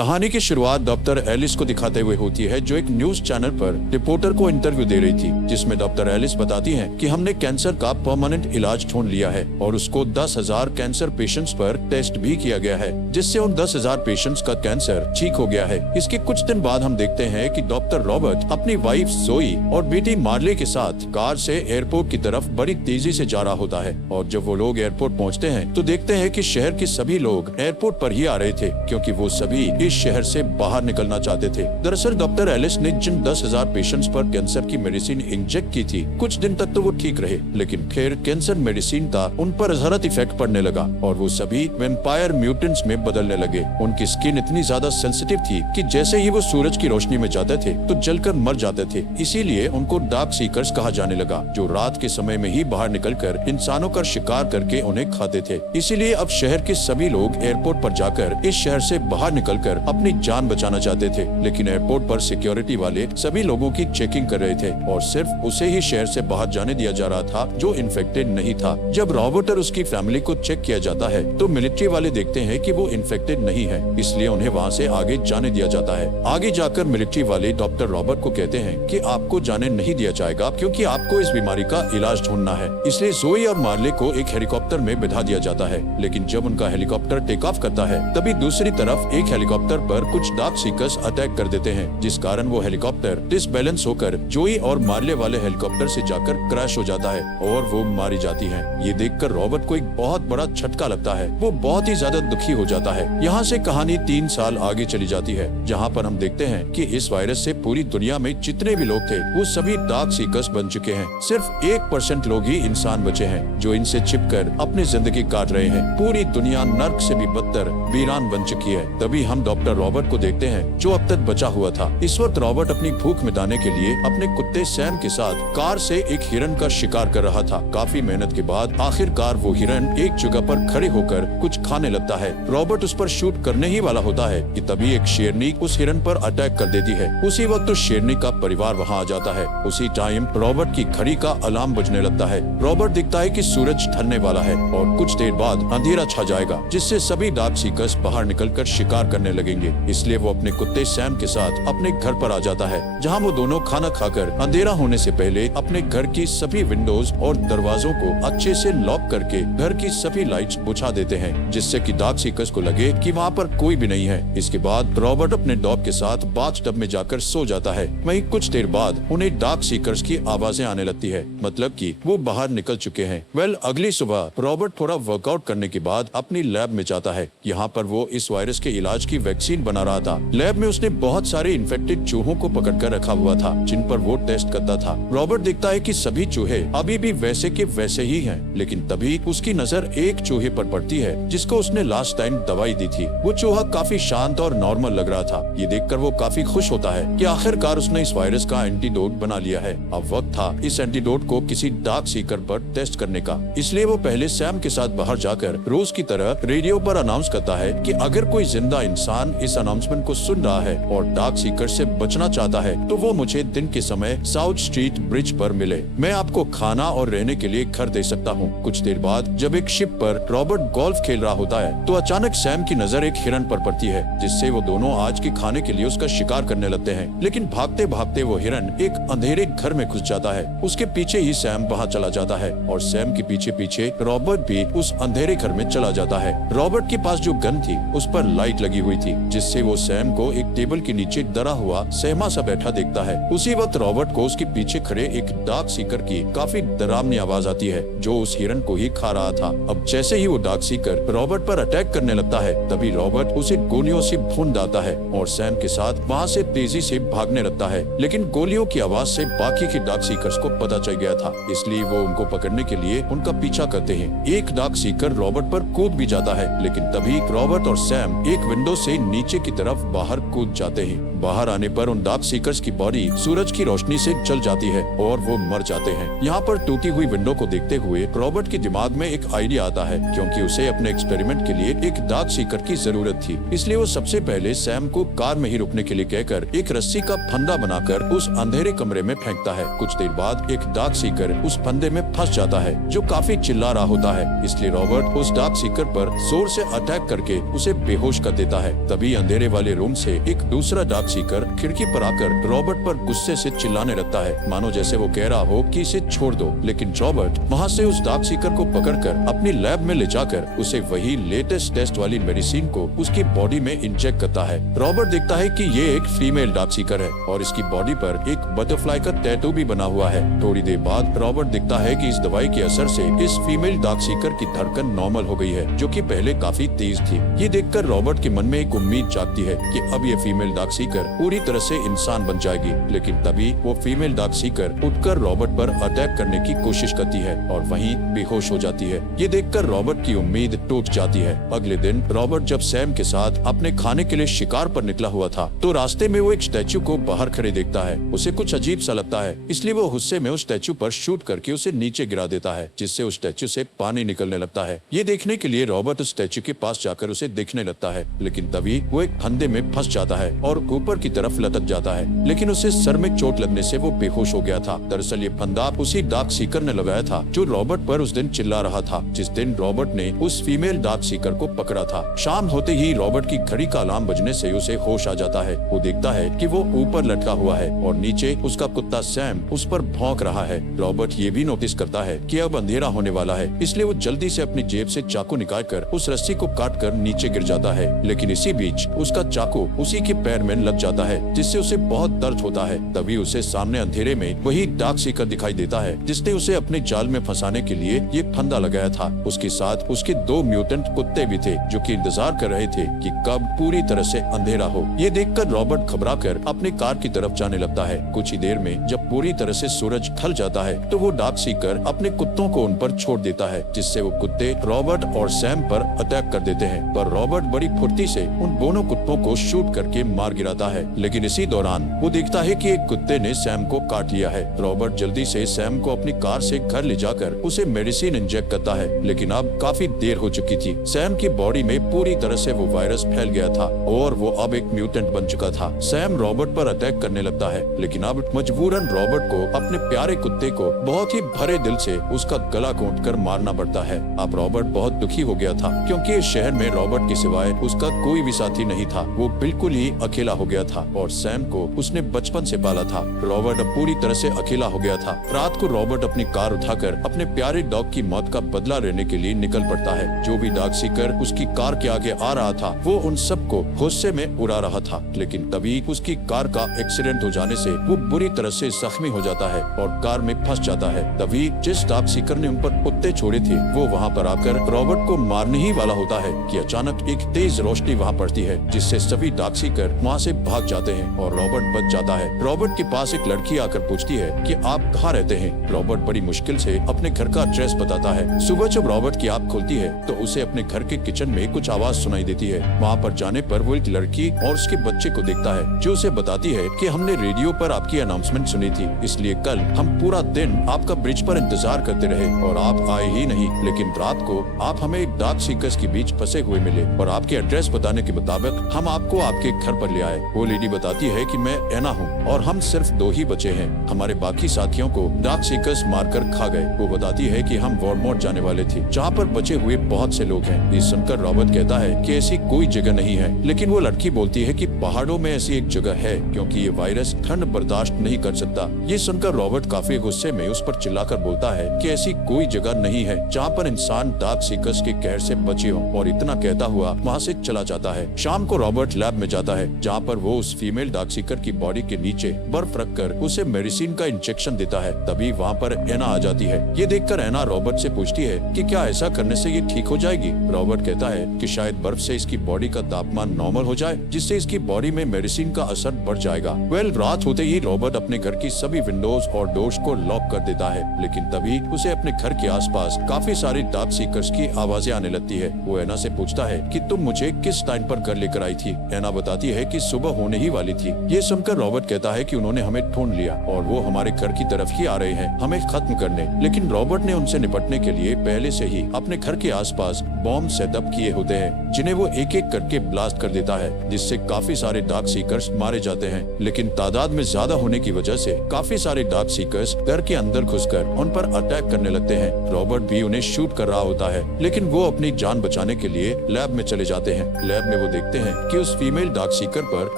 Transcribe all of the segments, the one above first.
कहानी की शुरुआत डॉक्टर एलिस को दिखाते हुए होती है, जो एक न्यूज चैनल पर रिपोर्टर को इंटरव्यू दे रही थी, जिसमें डॉक्टर एलिस बताती हैं कि हमने कैंसर का परमानेंट इलाज ढूंढ लिया है और उसको 10,000 कैंसर पेशेंट्स पर टेस्ट भी किया गया है, जिससे उन 10,000 पेशेंट्स का कैंसर ठीक हो गया है। इसके कुछ दिन बाद हम देखते हैं कि डॉक्टर रॉबर्ट अपनी वाइफ जोई और बेटी मार्ले के साथ कार से एयरपोर्ट की तरफ बड़ी तेजी से जा रहा होता है। और जब वो लोग एयरपोर्ट पहुंचते हैं तो देखते हैं कि शहर के सभी लोग एयरपोर्ट पर ही आ रहे थे, क्योंकि वो सभी इस शहर से बाहर निकलना चाहते थे। दरअसल डॉक्टर एलिस ने जिन 10,000 पेशेंट्स पर कैंसर की मेडिसिन इंजेक्ट की थी, कुछ दिन तक तो वो ठीक रहे, लेकिन फिर कैंसर मेडिसिन का उन पर जहरत इफेक्ट पड़ने लगा और वो सभी वेम्पायर म्यूटेंट्स में बदलने लगे। उनकी स्किन इतनी ज्यादा सेंसिटिव थी कि जैसे ही वो सूरज की रोशनी में जाते थे तो जलकर मर जाते थे। इसीलिए उनको डार्क सीकर्स कहा जाने लगा, जो रात के समय में ही बाहर निकलकर इंसानों का शिकार करके उन्हें खाते थे। इसीलिए अब शहर के सभी लोग एयरपोर्ट पर जाकर इस शहर से बाहर निकलकर अपनी जान बचाना चाहते थे, लेकिन एयरपोर्ट पर सिक्योरिटी वाले सभी लोगों की चेकिंग कर रहे थे और सिर्फ उसे ही शहर से बाहर जाने दिया जा रहा था जो इन्फेक्टेड नहीं था। जब रॉबर्ट और उसकी फैमिली को चेक किया जाता है तो मिलिट्री वाले देखते हैं कि वो इन्फेक्टेड नहीं है, इसलिए उन्हें वहाँ से आगे जाने दिया जाता है। आगे जाकर मिलिट्री वाले डॉक्टर रॉबर्ट को कहते हैं कि आपको जाने नहीं दिया जाएगा, क्योंकि आपको इस बीमारी का इलाज ढूंढना है। इसलिए जोई और मार्ले को एक हेलीकॉप्टर में बिठा दिया जाता है, लेकिन जब उनका हेलीकॉप्टर टेक ऑफ करता है तभी दूसरी तरफ एक हेलीकॉप्टर पर कुछ डार्क सीकर्स अटैक कर देते हैं, जिस कारण वो हेलीकॉप्टर डिसबैलेंस होकर जोई और मार्ले वाले हेलीकॉप्टर से जाकर क्रैश हो जाता है और वो मारी जाती है। ये देखकर रॉबर्ट को एक बहुत बड़ा झटका लगता है, वो बहुत ही ज्यादा दुखी हो जाता है। यहाँ से कहानी 3 साल आगे चली जाती है, जहाँ पर हम देखते हैं कि इस वायरस से पूरी दुनिया में जितने भी लोग थे वो सभी डार्क सीकर्स बन चुके हैं। सिर्फ 1% लोग ही इंसान बचे हैं जो इनसे छिपकर अपनी जिंदगी काट रहे हैं। पूरी दुनिया नर्क से भी बदतर वीरान बन चुकी है। तभी हम डॉक्टर रॉबर्ट को देखते हैं, जो अब तक बचा हुआ था। इस वक्त रॉबर्ट अपनी भूख मिटाने के लिए अपने कुत्ते सैम के साथ कार से एक हिरन का शिकार कर रहा था। काफी मेहनत के बाद आखिरकार वो हिरन एक जगह पर खड़े होकर कुछ खाने लगता है। रॉबर्ट उस पर शूट करने ही वाला होता है कि तभी एक शेरनी उस हिरन पर अटैक कर देती है। उसी वक्त उस शेरनी का परिवार वहाँ आ जाता है। उसी टाइम रॉबर्ट की घड़ी का अलार्म बजने लगता है। रॉबर्ट दिखता है कि सूरज ढलने वाला है और कुछ देर बाद अंधेरा छा जाएगा, जिससे सभी डार्क सीकर्स बाहर निकलकर शिकार करने लगेंगे। इसलिए वो अपने कुत्ते सैम के साथ अपने घर पर आ जाता है, जहाँ वो दोनों खाना खाकर अंधेरा होने से पहले अपने घर की सभी विंडोज और दरवाजों को अच्छे से लॉक करके घर की सभी लाइट्स बुझा देते हैं, जिससे कि डार्क सीकर्स को लगे कि वहाँ पर कोई भी नहीं है। इसके बाद रॉबर्ट अपने डॉग के साथ बाथटब में जाकर सो जाता है। वहीं कुछ देर बाद उन्हें डार्क सीकर्स की आवाजें आने लगती है, मतलब कि वो बाहर निकल चुके हैं। अगली सुबह रॉबर्ट थोड़ा वर्कआउट करने के बाद अपनी लैब में जाता है। यहाँ पर वो इस वायरस के इलाज की वैक्सीन बना रहा था। लैब में उसने बहुत सारे इन्फेक्टेड चूहों को पकड़कर रखा हुआ था, जिन पर वो टेस्ट करता था। रॉबर्ट देखता है कि सभी चूहे अभी भी वैसे के वैसे ही हैं, लेकिन तभी उसकी नजर एक चूहे पर पड़ती है जिसको उसने लास्ट टाइम दवाई दी थी। वो चूहा काफी शांत और नॉर्मल लग रहा था। ये देखकर वो काफी खुश होता है कि आखिरकार उसने इस वायरस का एंटीडोट बना लिया है। अब वक्त था इस एंटीडोट को किसी डार्क सीकर पर टेस्ट करने का। इसलिए वो पहले सैम के साथ बाहर जाकर रोज की तरह रेडियो पर अनाउंस करता है कि अगर कोई जिंदा इंसान इस अनाउंसमेंट को सुन रहा है और डार्क सीकर से बचना चाहता है तो वो मुझे दिन के समय साउथ स्ट्रीट ब्रिज पर मिले। मैं आपको खाना और रहने के लिए घर दे सकता हूँ। कुछ देर बाद जब एक शिप पर रॉबर्ट गोल्फ खेल रहा होता है तो अचानक सैम की नजर एक हिरन पर पड़ती है, जिससे वो दोनों आज के खाने के लिए उसका शिकार करने लगते हैं। लेकिन भागते भागते वो हिरन एक अंधेरे घर में घुस जाता है। उसके पीछे ही सैम वहाँ चला जाता है और सैम के पीछे पीछे रॉबर्ट भी उस अंधेरे घर में चला जाता है। रॉबर्ट के पास जो गन थी उस पर लाइट लगी हुई थी, जिससे वो सैम को एक टेबल के नीचे डरा हुआ सहमा सा बैठा देखता है। उसी वक्त रॉबर्ट को उसके पीछे खड़े एक डार्क सीकर की काफी डरावनी आवाज आती है, जो उस हिरन को ही खा रहा था। अब जैसे ही वो डार्क सीकर रॉबर्ट पर अटैक करने लगता है तभी रॉबर्ट उसे गोलियों से भून डालता है और सैम के साथ वहाँ से तेजी से भागने लगता है। लेकिन गोलियों की आवाज से बाकी के डार्क सीकर्स को पता चल गया था, इसलिए वो उनको पकड़ने के लिए उनका पीछा करते हैं। एक डार्क सीकर रॉबर्ट पर कूद भी जाता है, लेकिन तभी रॉबर्ट और सैम एक विंडो से नीचे की तरफ बाहर कूद जाते हैं। बाहर आने पर उन डार्क सीकर्स की बॉडी सूरज की रोशनी से जल जाती है और वो मर जाते हैं। यहाँ पर टूटी हुई विंडो को देखते हुए रॉबर्ट के दिमाग में एक आइडिया आता है, क्योंकि उसे अपने एक्सपेरिमेंट के लिए एक डार्क सीकर की जरूरत थी। इसलिए वो सबसे पहले सैम को कार में ही रुकने के लिए कहकर एक रस्सी का फंदा बनाकर उस अंधेरे कमरे में फेंकता है। कुछ देर बाद एक डार्क सीकर उस फंदे में फंस जाता है, जो काफी चिल्ला रहा होता है। इसलिए रॉबर्ट उस डार्क सीकर पर जोर से अटैक करके उसे बेहोश कर देता है। तभी अंधेरे वाले रूम से एक दूसरा डार्क सीकर खिड़की पर आकर रॉबर्ट पर गुस्से से चिल्लाने लगता है, मानो जैसे वो कह रहा हो कि इसे छोड़ दो। लेकिन रॉबर्ट वहाँ से उस डार्क सीकर को पकड़कर अपनी लैब में ले जाकर उसे वही लेटेस्ट टेस्ट वाली मेडिसिन को उसकी बॉडी में इंजेक्ट करता है। रॉबर्ट देखता है कि ये एक फीमेल डार्क सीकर है और इसकी बॉडी पर एक बटरफ्लाई का टैटू भी बना हुआ है। थोड़ी देर बाद रॉबर्ट देखता है कि इस दवाई के असर से इस फीमेल डार्क सीकर की धड़कन नॉर्मल हो गई है, जो कि पहले काफी तेज थी। ये देखकर रॉबर्ट के मन में एक उम्मीद जागती है कि अब ये फीमेल डार्क सीकर पूरी तरह से इंसान बन जाएगी। लेकिन तभी वो फीमेल डार्क सीकर उठकर रॉबर्ट पर अटैक करने की कोशिश करती है और वहीं बेहोश हो जाती है। ये देखकर रॉबर्ट की उम्मीद टूट जाती है। अगले दिन रॉबर्ट जब सैम के साथ अपने खाने के लिए शिकार पर निकला हुआ था तो रास्ते में वो एक स्टैचू को बाहर खड़े देखता है। उसे कुछ अजीब सा लगता है, इसलिए वो गुस्से में उस स्टैचू पर शूट करके उसे नीचे गिरा देता है, जिससे उस स्टैचू से पानी निकलने लगता है। ये देखने के लिए रॉबर्ट उस स्टैचू के पास जाकर उसे देखने लगता है, लेकिन तभी वो एक फंदे में फंस जाता है और ऊपर की तरफ लटक जाता है। लेकिन उसे सर में चोट लगने से वो बेहोश हो गया था। दरअसल ये फंदा उसी डार्क सीकर ने लगाया था जो रॉबर्ट पर उस दिन चिल्ला रहा था, जिस दिन रॉबर्ट ने उस फीमेल डार्क सीकर को पकड़ा था। शाम होते ही रॉबर्ट की घड़ी का अलार्म बजने से उसे होश आ जाता है। वो देखता है कि वो ऊपर लटका हुआ है और नीचे उसका कुत्ता सैम उस पर भौंक रहा है। रॉबर्ट ये भी नोटिस करता है कि अब अंधेरा होने वाला है, इसलिए वो जल्दी से अपनी जेब से चाकू निकालकर उस रस्सी को काटकर नीचे गिर जाता है। लेकिन इसी बीच उसका चाकू उसी के पैर में लग जाता है, जिससे उसे बहुत दर्द होता है। तभी उसे सामने अंधेरे में वही डार्क सीकर दिखाई देता है जिसने उसे अपने जाल में फंसाने के लिए ये फंदा लगाया था। उसके साथ उसके 2 म्यूटेंट कुत्ते भी थे जो कि इंतजार कर रहे थे कि कब पूरी तरह से अंधेरा हो। ये देखकर रॉबर्ट घबराकर अपनी कार की तरफ जाने लगता है। कुछ ही देर में जब पूरी तरह से सूरज ढल जाता है तो वो डार्क सीकर अपने कुत्तों को उन पर छोड़ देता है, जिससे वो कुत्ते रॉबर्ट और सैम पर अटैक कर देते हैं। पर रॉबर्ट बड़ी फुर्ती से उन दोनों कुत्तों को शूट करके मार गिराता है। लेकिन इसी दौरान वो देखता है कि एक कुत्ते ने सैम को काट लिया है। रॉबर्ट जल्दी से सैम को अपनी कार से घर ले जाकर उसे मेडिसिन इंजेक्ट करता है, लेकिन अब काफी देर हो चुकी थी। सैम की बॉडी में पूरी तरह से वो वायरस फैल गया था और वो अब एक म्यूटेंट बन चुका था। सैम रॉबर्ट पर अटैक करने लगता है, लेकिन अब मजबूरन रॉबर्ट को अपने प्यारे कुत्ते को बहुत ही भरे दिल से उसका गला घोंट कर मारना पड़ता है। अब रॉबर्ट बहुत दुखी हो गया था क्योंकि इस शहर में रॉबर्ट के सिवाय उसका कोई भी साथी नहीं था। वो बिल्कुल ही अकेला हो गया था और सैम को उसने बचपन से पाला था। रॉबर्ट अब पूरी तरह से अकेला हो गया था। रात को रॉबर्ट अपनी कार उठाकर अपने प्यारे डॉग की मौत का बदला लेने के लिए निकल पड़ता है। जो भी डार्क सीकर उसकी कार के आगे आ रहा था वो उन सबको गुस्से में उड़ा रहा था, लेकिन तभी उसकी कार का एक्सीडेंट हो जाने से वो बुरी तरह से जख्मी हो जाता है और कार में फंस जाता है। तभी जिस डार्क सीकर ने उन पर कुत्ते छोड़े थे वो वहाँ पर आकर रॉबर्ट को मारने ही वाला होता है कि अचानक एक तेज रोशनी वहाँ पड़ती है, जिससे सभी डार्क सीकर वहाँ से भाग जाते हैं और रॉबर्ट बच जाता है। रॉबर्ट के पास एक लड़की आकर पूछती है कि आप कहाँ रहते हैं। रॉबर्ट बड़ी मुश्किल से अपने घर का एड्रेस बताता है। सुबह जब रॉबर्ट की आँख खुलती है तो उसे अपने घर के किचन में कुछ आवाज सुनाई देती है। वहाँ पर जाने पर वो एक लड़की और उसके बच्चे को देखता है जो उसे बताती है कि हमने रेडियो पर आपकी अनाउंसमेंट सुनी थी, इसलिए कल हम पूरा दिन आपका ब्रिज पर इंतजार करते रहे और आप आए ही नहीं। लेकिन रात को आप हमें एक डार्क सीकर्स के बीच फंसे हुए मिले और आपके एड्रेस बताने के मुताबिक हम आपको आपके घर पर ले आए। वो लेडी बताती है कि मैं एना हूँ और हम सिर्फ 2 ही बचे हैं। हमारे बाकी साथियों को डार्क सीकर्स मारकर खा गए। वो बताती है कि हम वॉर्मोट जाने वाले थे जहाँ पर बचे हुए बहुत से लोग हैं। ये सुनकर रॉबर्ट कहता है कि ऐसी कोई जगह नहीं है, लेकिन वो लड़की बोलती है कि पहाड़ों में ऐसी एक जगह है क्योंकि ये वायरस ठंड बर्दाश्त नहीं कर सकता। ये सुनकर रॉबर्ट काफी गुस्से में उस पर चिल्लाकर बोलता है कि ऐसी कोई जगह नहीं है जहाँ पर इंसान डार्क सीकर्स के कहर से बचे हो, और इतना कहता हुआ वहाँ से चला जाता है। शाम को रॉबर्ट लैब में जाता है जहाँ पर वो उस फीमेल डार्क सीकर की बॉडी के नीचे बर्फ रखकर उसे मेडिसिन का इंजेक्शन देता है। तभी वहाँ पर एना आ जाती है। ये देखकर एना रॉबर्ट से पूछती है कि क्या ऐसा करने से ये ठीक हो जाएगी। रॉबर्ट कहता है कि शायद बर्फ से इसकी बॉडी का तापमान नॉर्मल हो जाए, जिससे इसकी बॉडी में मेडिसिन का असर बढ़ जाएगा। रात होते ही रॉबर्ट अपने घर की सभी विंडोज और डोर्स को लॉक कर देता है, लेकिन तभी उसे अपने घर के आसपास काफी सारी डार्क सीकर्स की आवाजें आने लगती है। वो एना से पूछता है कि तुम मुझे किस टाइम पर घर लेकर आई थी। एना बताती है कि सुबह होने ही वाली थी। ये सुनकर रॉबर्ट कहता है कि उन्होंने हमें ढूंढ लिया और वो हमारे घर की तरफ ही आ रहे हैं हमें खत्म करने। लेकिन रॉबर्ट ने उनसे निपटने के लिए पहले से ही अपने घर के आसपास बॉम्ब सेटअप किए होते हैं, जिन्हें वो एक एक करके ब्लास्ट कर देता है, जिससे काफी सारे डार्क सीकर्स मारे जाते हैं। लेकिन तादाद में ज्यादा होने की वजह से काफी सारे डार्क सीकर्स घर के अंदर घुसकर उन पर अटैक करने लगते हैं। रॉबर्ट भी उन्हें शूट कर रहा होता है, लेकिन वो अपनी जान बचाने के लिए लैब में चले जाते हैं। लैब में वो देखते हैं कि उस फीमेल डार्क सीकर पर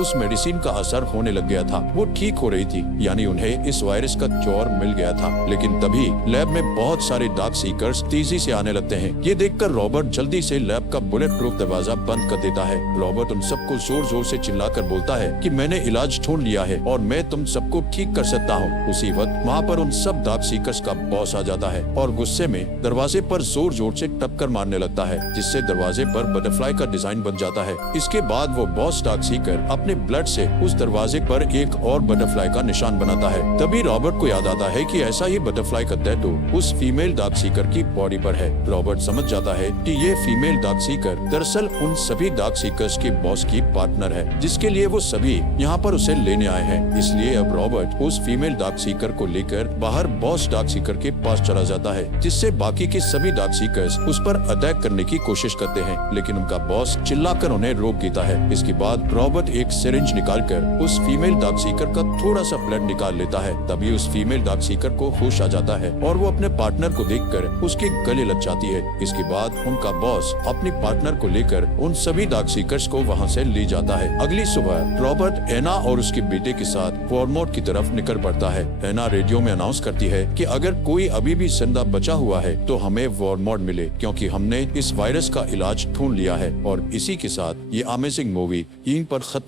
उस मेडिसिन का असर होने लग गया था। वो ठीक हो रही थी, यानी उन्हें इस वायरस का चोर मिल गया था। लेकिन तभी लैब में बहुत सारे डार्क सीकर्स तेजी से आने लगते हैं। ये देखकर रॉबर्ट जल्दी से लैब का बुलेट प्रूफ दरवाजा बंद कर देता है। रॉबर्ट उन सबको जोर जोर से चिल्लाकर बोलता है कि मैंने इलाज ढूंढ लिया है और मैं तुम सबको ठीक कर सकता हूँ। उसी वक्त वहाँ पर उन सब डार्क सीकर्स का बॉस आ जाता है और गुस्से में दरवाजे पर जोर जोर से टक्कर मारने लगता है, जिससे दरवाजे पर बटरफ्लाई का डिजाइन बन जाता है। इसके बाद वो बॉस डार्क सीकर अपने ब्लड से उस दरवाजे पर एक और बटरफ्लाई का निशान बनाता है। तभी रॉबर्ट को याद आता है कि ऐसा ही बटरफ्लाई का टैटू उस फीमेल डार्क सीकर की बॉडी पर है। रॉबर्ट समझ जाता है कि ये फीमेल डार्क सीकर दरअसल उन सभी डार्क सीकर्स के बॉस की पार्टनर है, जिसके लिए वो सभी यहाँ पर उसे लेने आए हैं। इसलिए अब रॉबर्ट उस फीमेल डार्क सीकर को लेकर बाहर बॉस डार्क सीकर के पास चला जाता है, जिससे बाकी के सभी डार्क सीकर्स उस पर अटैक करने की कोशिश करते हैं, लेकिन उनका बॉस चिल्लाकर उन्हें रोक देता है। इसके बाद रॉबर्ट एक सिरिंज निकालकर उस फीमेल डार्क सीकर का थोड़ा सा ब्लड निकाल लेता है। तभी उस फीमेल डार्क सीकर को होश आ जाता है और वो अपने पार्टनर को देखकर उसके गले लग जाती है। इसके बाद उनका बॉस अपनी पार्टनर को लेकर उन सभी डार्क सीकर्स को वहाँ से ले जाता है। अगली सुबह रॉबर्ट एना और उसके बेटे के साथ वॉरमोट की तरफ निकल पड़ता है। एना रेडियो में अनाउंस करती है कि अगर कोई अभी भी जिंदा बचा हुआ है तो हमें वॉरमोट मिले, क्योंकि हमने इस वायरस का इलाज ढूंढ लिया है। और इसी के साथ ये अमेजिंग मूवी यहीं पर खत्म